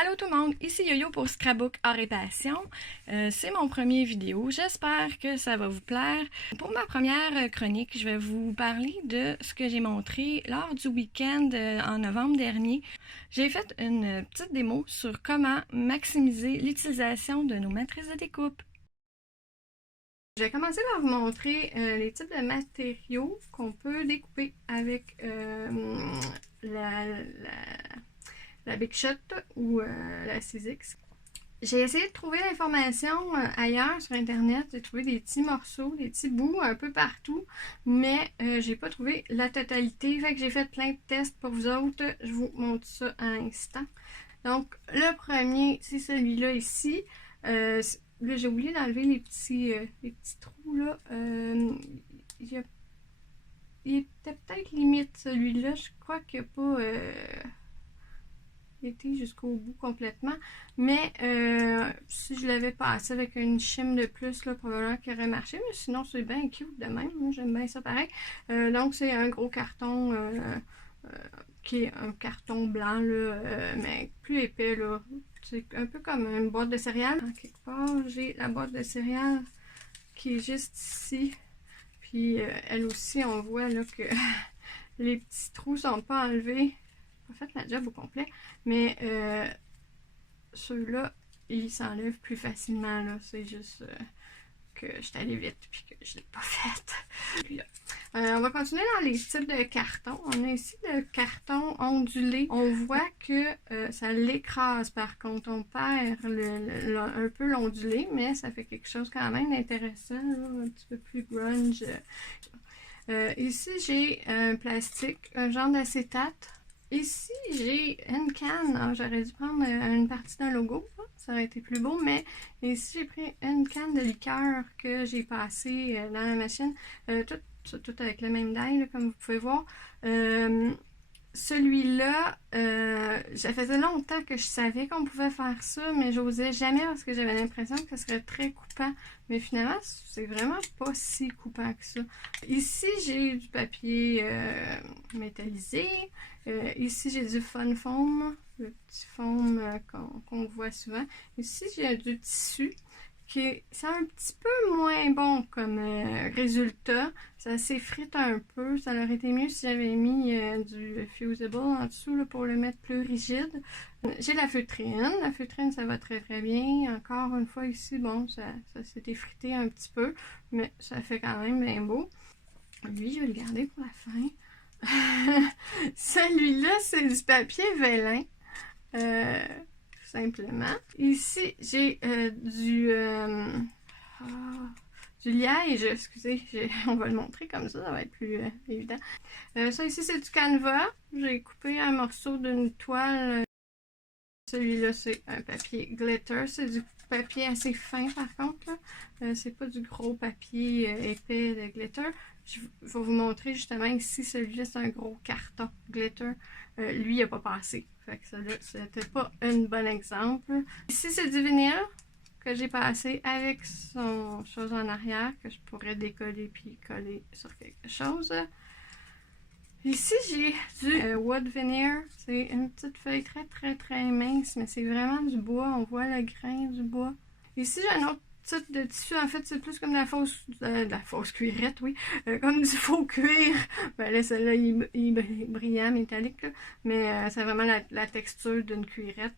Allô tout le monde, ici Yo-Yo pour Scrapbook Art et Passion. C'est mon premier vidéo, j'espère que ça va vous plaire. Pour ma première chronique, je vais vous parler de ce que j'ai montré lors du week-end en novembre dernier. J'ai fait une petite démo sur comment maximiser l'utilisation de nos matrices de découpe. Je vais commencer par vous montrer les types de matériaux qu'on peut découper avec la Big Shot ou la Sizzix. J'ai essayé de trouver l'information ailleurs sur internet, j'ai trouvé des petits morceaux, des petits bouts un peu partout, mais j'ai pas trouvé la totalité, fait que j'ai fait plein de tests pour vous autres, je vous montre ça à l'instant. Donc le premier, c'est celui-là ici. Là, j'ai oublié d'enlever les petits trous là. Il était peut-être limite celui-là, je crois qu'il n'y a pas été jusqu'au bout complètement, mais si je l'avais passé avec une chime de plus là, probablement qu'il aurait marché, mais sinon c'est bien cute de même, j'aime bien ça pareil. Donc c'est un gros carton qui est un carton blanc là, mais plus épais là, c'est un peu comme une boîte de céréales. En quelque part j'ai la boîte de céréales qui est juste ici, puis elle aussi on voit là que les petits trous sont pas enlevés. Pas fait la job au complet, mais ceux-là, ils s'enlèvent plus facilement, là. C'est juste que j'étais allée vite puis que je l'ai pas fait. On va continuer dans les types de cartons. On a ici le carton ondulé. On voit que ça l'écrase par contre. On perd un peu l'ondulé, mais ça fait quelque chose quand même d'intéressant, un petit peu plus grunge. Ici, j'ai un plastique, un genre d'acétate. Ici, j'ai une canne. J'aurais dû prendre une partie d'un logo. Ça aurait été plus beau. Mais ici, j'ai pris une canne de liqueur que j'ai passée dans la machine. Tout avec le même die, comme vous pouvez voir. Celui-là, ça faisait longtemps que je savais qu'on pouvait faire ça, mais j'osais jamais parce que j'avais l'impression que ce serait très coupant. Mais finalement, c'est vraiment pas si coupant que ça. Ici, j'ai du papier métallisé. Ici, j'ai du Fun Foam, le petit foam qu'on voit souvent. Ici, j'ai du tissu qui c'est un petit peu moins bon comme résultat. Ça s'effrite un peu. Ça aurait été mieux si j'avais mis du fusible en dessous là, pour le mettre plus rigide. J'ai la feutrine. La feutrine, ça va très très bien. Encore une fois ici, bon, ça s'est effrité un petit peu, mais ça fait quand même bien beau. Lui, je vais le garder pour la fin. Celui-là, c'est du papier vélin. Simplement. Ici, j'ai du liège, excusez, on va le montrer comme ça va être plus évident. Ça ici, c'est du canevas. J'ai coupé un morceau d'une toile. Celui-là, c'est un papier glitter. C'est du papier assez fin par contre. C'est pas du gros papier épais de glitter. Je vais vous montrer justement ici, celui-là, c'est un gros carton glitter. Lui, il n'a pas passé. Fait que ça, c'était pas un bon exemple. Ici, c'est du vinyle que j'ai passé avec son chose en arrière que je pourrais décoller puis coller sur quelque chose. Ici, j'ai du wood veneer. C'est une petite feuille très très très mince, mais c'est vraiment du bois. On voit le grain du bois. Ici, j'ai un autre type de tissu. En fait, c'est plus comme de la fausse cuirette, oui. Comme du faux cuir. Ben là, celle-là, il est brillant, métallique, là. Mais c'est vraiment la texture d'une cuirette.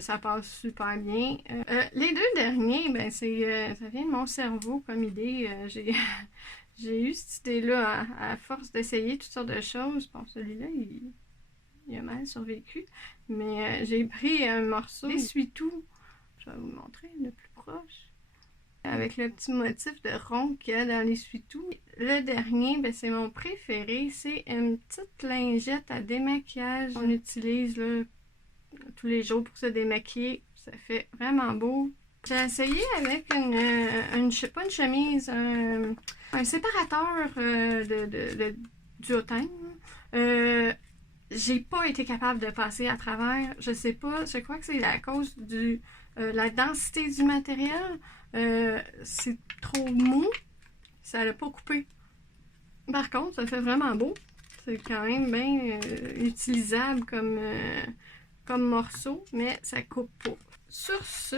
Ça passe super bien. Les deux derniers, ben ça vient de mon cerveau comme idée. J'ai eu cette idée-là à force d'essayer toutes sortes de choses. Bon, celui-là, il a mal survécu. Mais j'ai pris un morceau d'essuie-tout. Je vais vous le montrer de plus proche. Avec le petit motif de rond qu'il y a dans l'essuie-tout. Le dernier, ben, c'est mon préféré. C'est une petite lingette à démaquillage. On utilise là, tous les jours pour se démaquiller. Ça fait vraiment beau. J'ai essayé avec pas une chemise, un séparateur de duotane. J'ai pas été capable de passer à travers. Je sais pas, je crois que c'est à cause de la densité du matériel. C'est trop mou. Ça l'a pas coupé. Par contre, ça fait vraiment beau. C'est quand même bien utilisable comme morceau, mais ça coupe pas. Sur ce,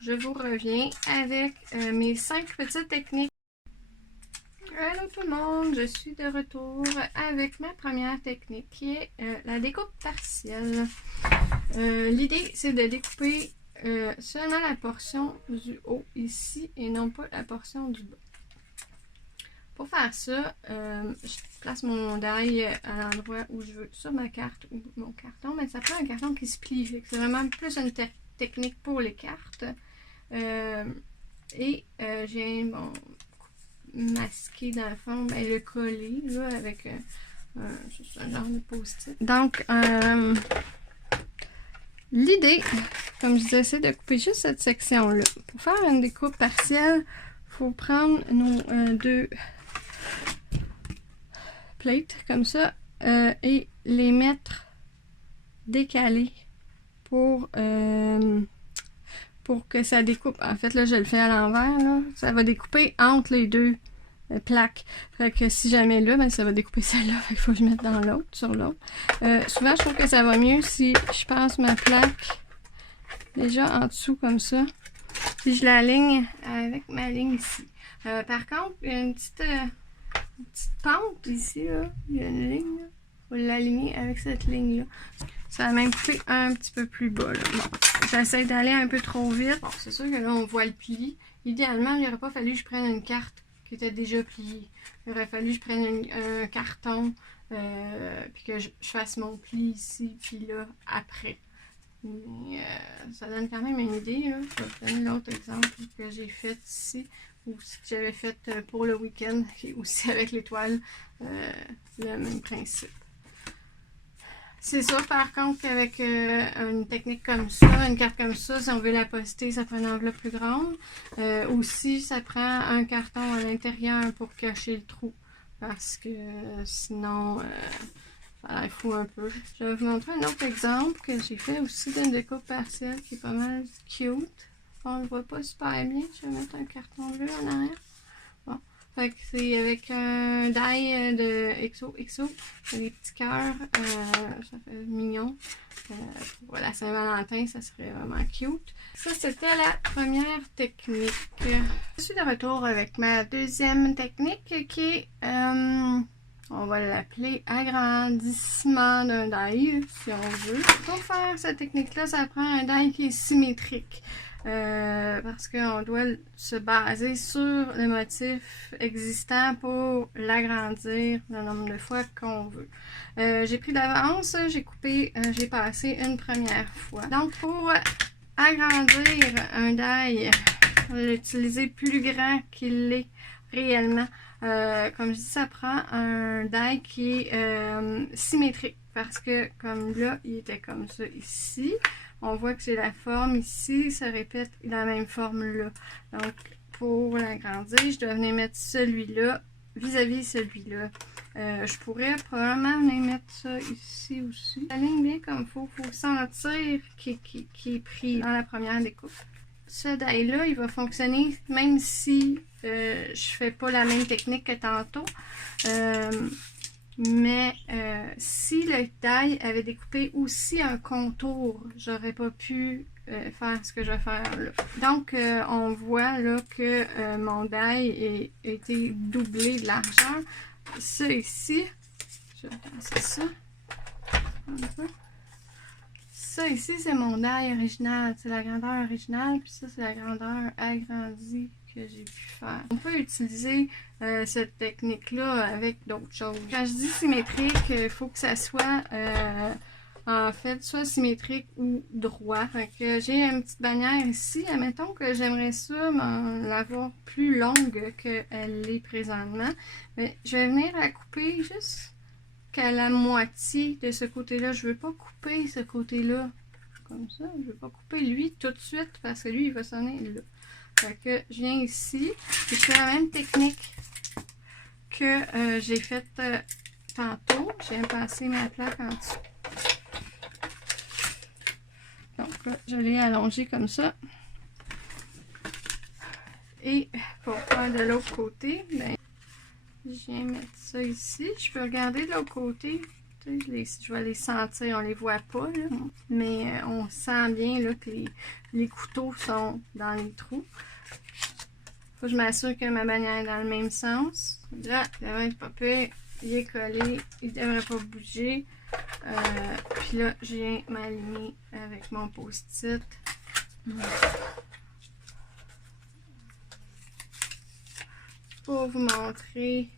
je vous reviens avec mes 5 petites techniques. Hello tout le monde, je suis de retour avec ma première technique qui est la découpe partielle. L'idée, c'est de découper seulement la portion du haut ici et non pas la portion du bas. Pour faire ça, je place mon die à l'endroit où je veux sur ma carte ou mon carton, mais ça prend un carton qui se plie. C'est vraiment plus une technique pour les cartes. J'ai mon masqué dans le fond, ben, le coller là, avec juste un genre de post-it. Donc, l'idée, comme je disais, c'est de couper juste cette section-là. Pour faire une découpe partielle, il faut prendre nos deux plates comme ça et les mettre décalés pour que ça découpe. En fait, là, je le fais à l'envers. Ça va découper entre les deux plaques. Fait que si jamais là, ben, ça va découper celle-là. Fait qu'il faut que je mette dans l'autre, sur l'autre. Souvent, je trouve que ça va mieux si je passe ma plaque déjà en dessous comme ça. Puis je l'aligne avec ma ligne ici. Par contre, il y a une petite pente ici. Là. Il y a une ligne. Il faut l'aligner avec cette ligne-là. Ça va même couper un petit peu plus bas. Bon, j'essaie d'aller un peu trop vite. Bon, c'est sûr que là, on voit le pli. Idéalement, il n'aurait pas fallu que je prenne une carte qui était déjà pliée. Il aurait fallu que je prenne un carton, puis que je fasse mon pli ici, puis là, après. Mais, ça donne quand même une idée. Là. Je vais vous donner l'autre exemple que j'ai fait ici, ou que j'avais fait pour le week-end, et aussi avec l'étoile. Le même principe. C'est sûr, par contre, qu'avec une technique comme ça, une carte comme ça, si on veut la poster, ça prend une enveloppe plus grande. Aussi, ça prend un carton à l'intérieur pour cacher le trou. Parce que sinon, ça a l'air fou un peu. Je vais vous montrer un autre exemple que j'ai fait aussi d'une découpe partielle qui est pas mal cute. On le voit pas super bien. Je vais mettre un carton bleu en arrière. Bon. Fait que c'est avec un die de XOXO, des petits cœurs, ça fait mignon. Pour la Saint-Valentin, ça serait vraiment cute. Ça, c'était la première technique. Je suis de retour avec ma deuxième technique qui est, on va l'appeler agrandissement d'un die, si on veut. Pour faire cette technique-là, ça prend un die qui est symétrique. Parce qu'on doit se baser sur le motif existant pour l'agrandir le nombre de fois qu'on veut. J'ai pris d'avance, j'ai coupé, j'ai passé une première fois. Donc pour agrandir un die, on va l'utiliser plus grand qu'il l'est réellement. Comme je dis, ça prend un die qui est symétrique parce que comme là, il était comme ça ici. On voit que j'ai la forme ici, ça répète la même forme là. Donc, pour l'agrandir, je dois venir mettre celui-là vis-à-vis celui-là. Je pourrais probablement venir mettre ça ici aussi. Ça aligne bien comme il faut sentir qu'il est pris dans la première découpe. Ce die-là, il va fonctionner même si je fais pas la même technique que tantôt. Mais si le die avait découpé aussi un contour, j'aurais pas pu faire ce que je vais faire là. Donc, on voit là que mon die a été doublé de largeur. Ça ici, je vais passer ça un peu. Ça ici, c'est mon die original, c'est la grandeur originale, puis ça, c'est la grandeur agrandie que j'ai pu faire. On peut utiliser cette technique-là avec d'autres choses. Quand je dis symétrique, il faut que ça soit en fait soit symétrique ou droit. Fait que j'ai une petite bannière ici. Admettons que j'aimerais ça l'avoir plus longue qu'elle l'est présentement. Mais je vais venir la couper juste qu'à la moitié de ce côté-là. Je ne veux pas couper ce côté-là comme ça. Je ne veux pas couper lui tout de suite parce que lui, il va sonner là. Fait que je viens ici et je fais la même technique que j'ai faite tantôt. Je viens passer ma plaque en dessous. Donc là, je l'ai allongée comme ça. Et pour faire de l'autre côté, ben, je viens mettre ça ici. Je peux regarder de l'autre côté. Je vais les sentir, on les voit pas, là, mais on sent bien là, que les couteaux sont dans les trous. Faut que je m'assure que ma bannière est dans le même sens. Là, il devrait être pas pire. Il est collé, il devrait pas bouger. Puis là, je viens m'aligner avec mon post-it. Pour vous montrer,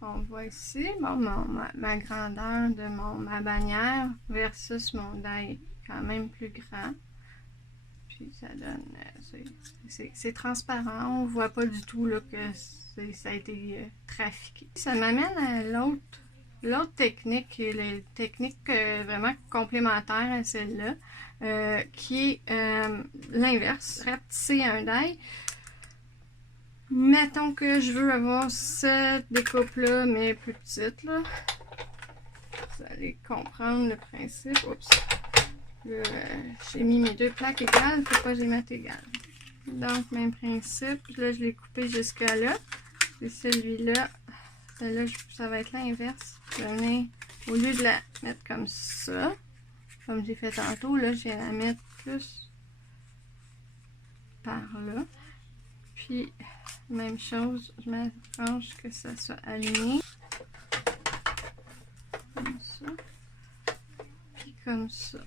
on voit ici bon, ma grandeur de ma bannière versus mon die quand même plus grand. Puis ça donne, c'est transparent, on voit pas du tout là, que ça a été trafiqué. Ça m'amène à l'autre technique, qui est la technique vraiment complémentaire à celle-là, qui est l'inverse, rapetisser un die. Mettons que je veux avoir cette découpe-là, mais plus petite, là. Vous allez comprendre le principe. Oups. J'ai mis mes deux plaques égales, il ne faut pas les mettre égales. Donc, même principe. Là, je l'ai coupé jusqu'à là. Et celui-là, celle-là, ça va être l'inverse. Je vais venir, au lieu de la mettre comme ça, comme j'ai fait tantôt, là, je vais la mettre plus par là. Puis, même chose, je m'arrange que ça soit aligné. Comme ça. Puis comme ça.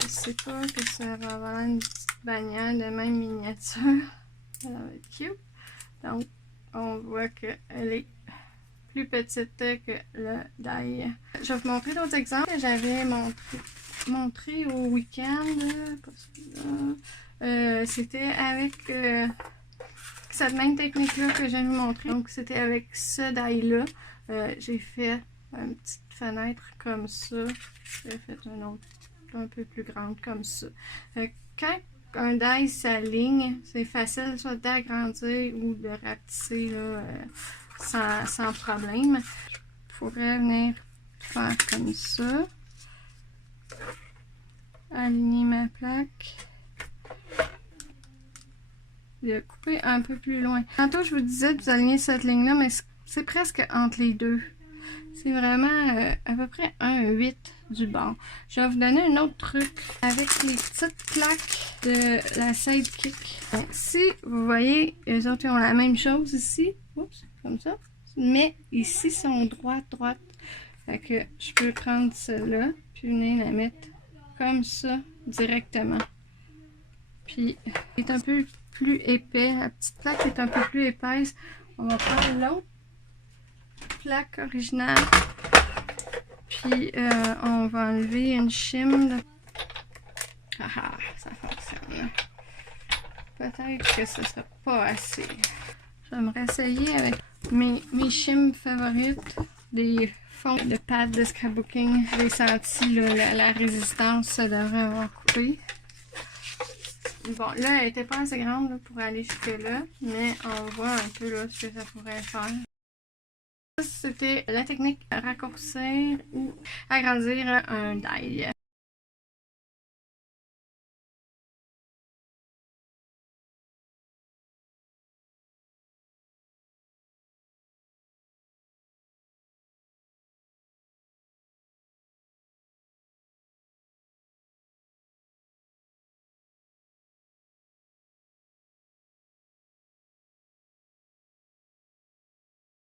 Je sais pas que ça va avoir une petite bannière de même miniature. Ça va être cute. Donc, on voit qu'elle est plus petite que le die. Je vais vous montrer d'autres exemples que j'avais montré au week-end. C'était avec cette même technique-là que je viens de vous montrer. Donc, c'était avec ce die-là. J'ai fait une petite fenêtre comme ça. J'ai fait une autre un peu plus grande comme ça. Quand un die s'aligne, c'est facile soit d'agrandir ou de rapetisser là, sans problème. Je pourrais venir faire comme ça. Aligner ma plaque. De couper un peu plus loin. Tantôt, je vous disais de vous aligner cette ligne-là, mais c'est presque entre les deux. C'est vraiment à peu près 1,8 du bord. Je vais vous donner un autre truc avec les petites plaques de la Sidekick. Si vous voyez, les autres ils ont la même chose ici. Oups, comme ça. Mais ici, sont droite. Fait que je peux prendre celle-là, puis venir la mettre comme ça, directement. Puis, elle est un peu plus épais. La petite plaque est un peu plus épaisse. On va prendre l'autre plaque originale. Puis, on va enlever une shim. Ah, ça fonctionne. Peut-être que ce ne sera pas assez. J'aimerais essayer avec mes shims favorites. Des fonds de pâte de scrapbooking. J'ai senti la résistance, ça devrait avoir coupé. Bon, là, elle n'était pas assez grande là, pour aller jusque-là, mais on voit un peu là, ce que ça pourrait faire. C'était la technique raccourcir ou agrandir un die.